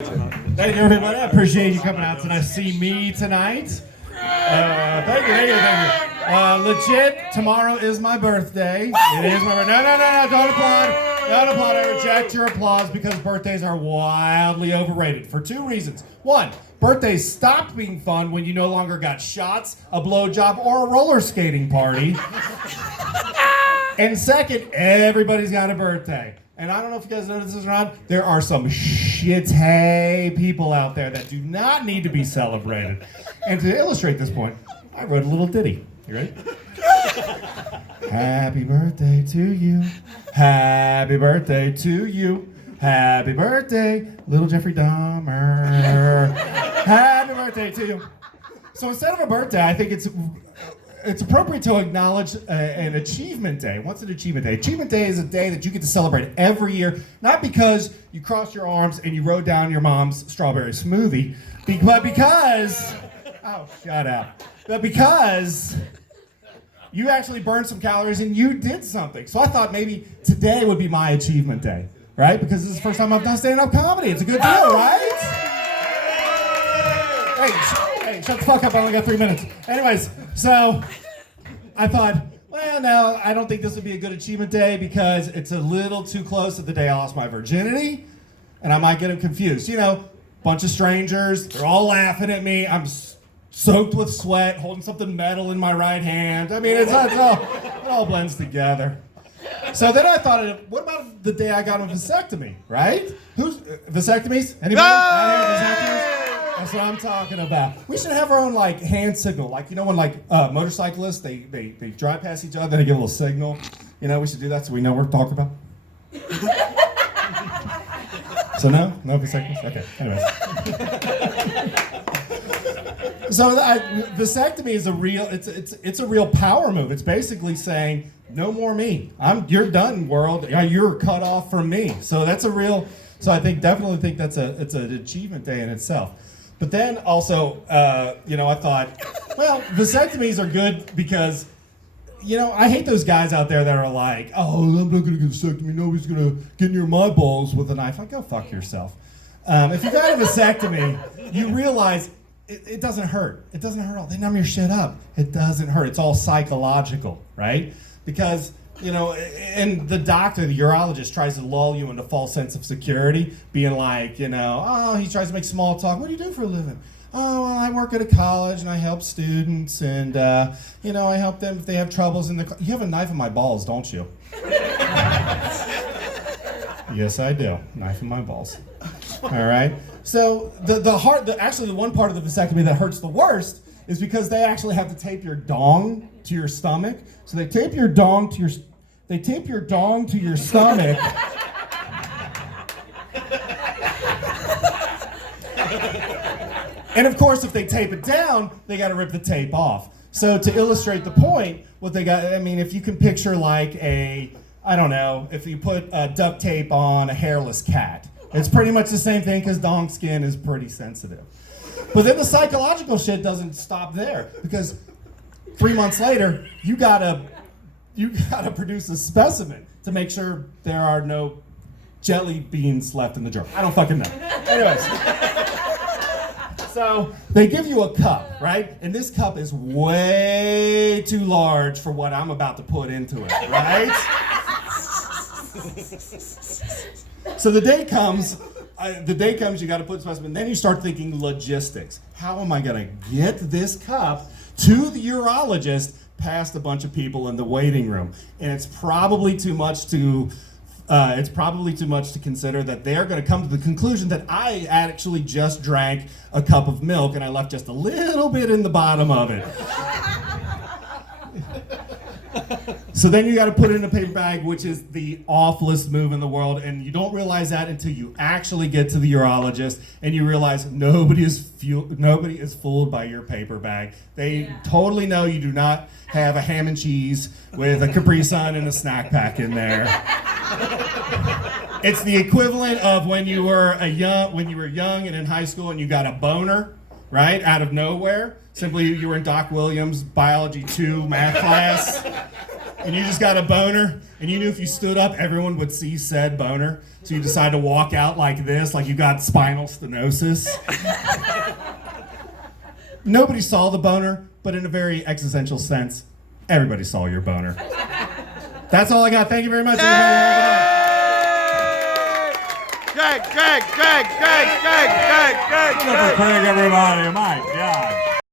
Thank you, everybody. I appreciate you coming out tonight to see me tonight. Thank you. Legit, tomorrow is my birthday. It is my birthday. No, don't applaud. Don't applaud. I reject your applause because birthdays are wildly overrated for two reasons. One, birthdays stopped being fun when you no longer got shots, a blowjob, or a roller skating party. And second, everybody's got a birthday. And I don't know if you guys noticed this or not, there are some shitty people out there that do not need to be celebrated. And to illustrate this point, I wrote a little ditty. You ready? Happy birthday to you. Happy birthday to you. Happy birthday, little Jeffrey Dahmer. Happy birthday to you. So instead of a birthday, I think it's appropriate to acknowledge an achievement day. What's an achievement day? Achievement day is a day that you get to celebrate every year, not because you crossed your arms and you wrote down your mom's strawberry smoothie, but because, oh, shut up. But because you actually burned some calories and you did something. So I thought maybe today would be my achievement day, right? Because this is the first time I've done stand-up comedy. It's a good deal, right? Hey, shut the fuck up, I only got 3 minutes. Anyways, so I thought, well, no, I don't think this would be a good achievement day because it's a little too close to the day I lost my virginity, and I might get them confused. You know, bunch of strangers, they're all laughing at me, I'm soaked with sweat, holding something metal in my right hand. I mean, it all blends together. So then I thought, what about the day I got a vasectomy, right? Who's vasectomies? Anybody? Vasectomies? That's what I'm talking about. We should have our own like hand signal, like you know when like motorcyclists they drive past each other, they give a little signal. You know, we should do that so we know what we're talking about. So no vasectomies. Okay. Anyways. So vasectomy is it's a real power move. It's basically saying no more me. You're done, world. You're cut off from me. So that's a real. So I definitely think it's an achievement day in itself. But then also, I thought, well, vasectomies are good because, I hate those guys out there that are like, oh, I'm not going to get a vasectomy. Nobody's going to get near my balls with a knife. Like, go fuck yourself. If you got a vasectomy, you realize it doesn't hurt. It doesn't hurt. They numb your shit up. It doesn't hurt. It's all psychological, right? Because... and the doctor, the urologist, tries to lull you into a false sense of security, being like, he tries to make small talk. What do you do for a living? Oh, well, I work at a college and I help students and, I help them if they have troubles in the... You have a knife in my balls, don't you? Yes, I do. Knife in my balls. All right? So actually the one part of the vasectomy that hurts the worst is because they actually have to tape your dong to your stomach. So they tape your dong to your stomach. And of course, if they tape it down, they got to rip the tape off. So to illustrate the point, what they got, if you can picture like if you put duct tape on a hairless cat, it's pretty much the same thing because dong skin is pretty sensitive. But then the psychological shit doesn't stop there because 3 months later, you gotta produce a specimen to make sure there are no jelly beans left in the jar. I don't fucking know. Anyways, so they give you a cup, right? And this cup is way too large for what I'm about to put into it, right? So the day comes, you got to put specimen. Then you start thinking logistics. How am I going to get this cup to the urologist past a bunch of people in the waiting room? And it's probably too much to consider that they're going to come to the conclusion that I actually just drank a cup of milk and I left just a little bit in the bottom of it. So then you got to put it in a paper bag, which is the awfulest move in the world, and you don't realize that until you actually get to the urologist and you realize nobody is fooled by your paper bag. They totally know you do not have a ham and cheese with a Capri Sun and a snack pack in there. It's the equivalent of when you were young and in high school and you got a boner, right, out of nowhere. Simply you were in Doc Williams' Biology 2 math class. and you just got a boner, and you knew if you stood up, everyone would see said boner. So you decide to walk out like this, like you got spinal stenosis. Nobody saw the boner, but in a very existential sense, everybody saw your boner. That's all I got. Thank you very much. Greg. Craig, everybody. My God.